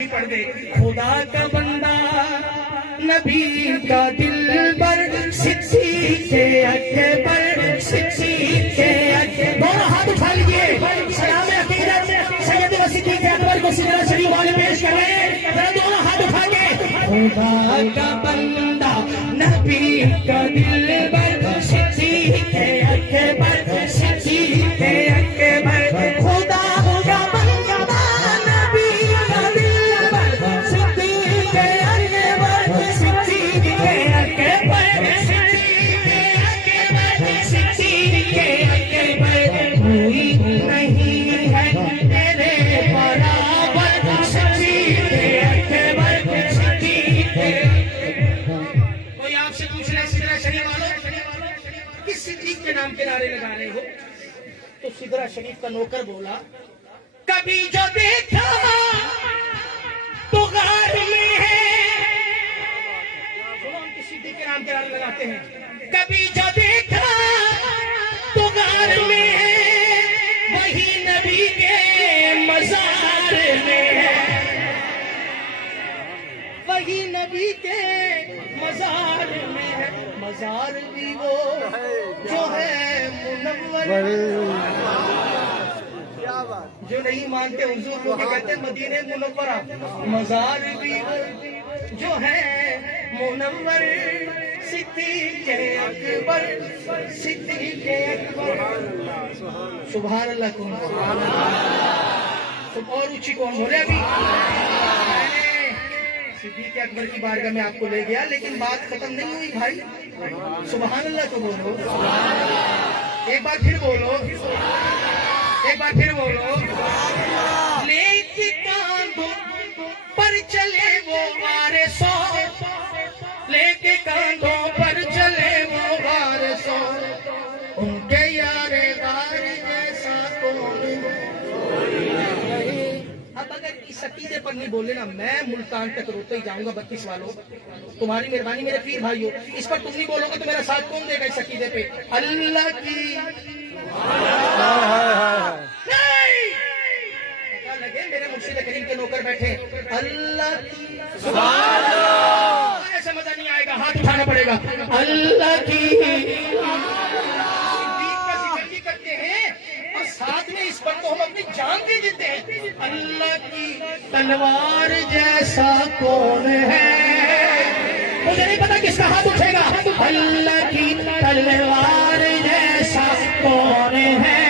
پڑھ دے خدا کا بندہ نبی کا دلبر صدیق اکبر صدیق اکبر دونوں ہاتھ اٹھا لیجئے سلام عقیدت سید صدیق اکبر کو سجدہ شریف والے پیش کر رہے ہیں ذرا دونوں ہاتھ اٹھا کے خدا کا بندہ نبی کا دلبر صدیق اکبر صدیق اکبر خدا کا بندہ نبی کا دلبر صدیق اکبر صدیق اکبر صدیق اکبر کوئی نہیں ہے تیرے برابر صدیق اکبر صدیق کوئی آپ سے پوچھ رہے سدرہ شریف والوں کس صدیق کے نام کے نعرے لگا رہے ہو تو سدرہ شریف کا نوکر بولا کبھی جو دیکھا تو غار میں ہے ہم کس صدیق کے نام کے نعرے لگاتے ہیں کبھی جو دیکھا تو غار میں ہے وہی نبی کے مزار میں ہے وہی نبی کے مزار میں ہے مزار بھی وہ جو ہے منور جو نہیں مانتے حضور کو کہتے ہیں مدینہ منورہ مزار بھی وہ جو ہے منور صدیق اکبر صدیق اکبر سبحان اللہ کون تم اور اونچی کون بولے ابھی صدیق اکبر کی بارگاہ میں آپ کو لے گیا لیکن بات ختم نہیں ہوئی بھائی سبحان اللہ تو بولو ایک بار پھر بولو ایک بار پھر بولو لے کے کاندھوں پر چلے وہ وارثوں لے کے کاندھوں پر چلے وہ وارثوں ان کے یار غار جیسا کون اب اگر اس عقیدے پر نہیں بولے نا میں ملتان تک روتا ہی جاؤں گا 32 والوں تمہاری مہربانی میرے پیر بھائیو اس پر تم نہیں بولو گے تو میرا ساتھ کون دے گا اس عقیدے پہ اللہ کی نہیں پتہ لگے میرے مرشد کریم کے نوکر بیٹھے اللہ کی سبحان اللہ ایسے مزہ نہیں آئے گا ہاتھ اٹھانا پڑے گا اللہ کی صدیق کا ذکر بھی کرتے ہیں اور ساتھ میں اس پر تو ہم اپنی جان دے دیتے ہیں اللہ کی تلوار جیسا کون ہے مجھے نہیں پتا کس کا ہاتھ اٹھے گا اللہ کی تلوار جیسا کون ہے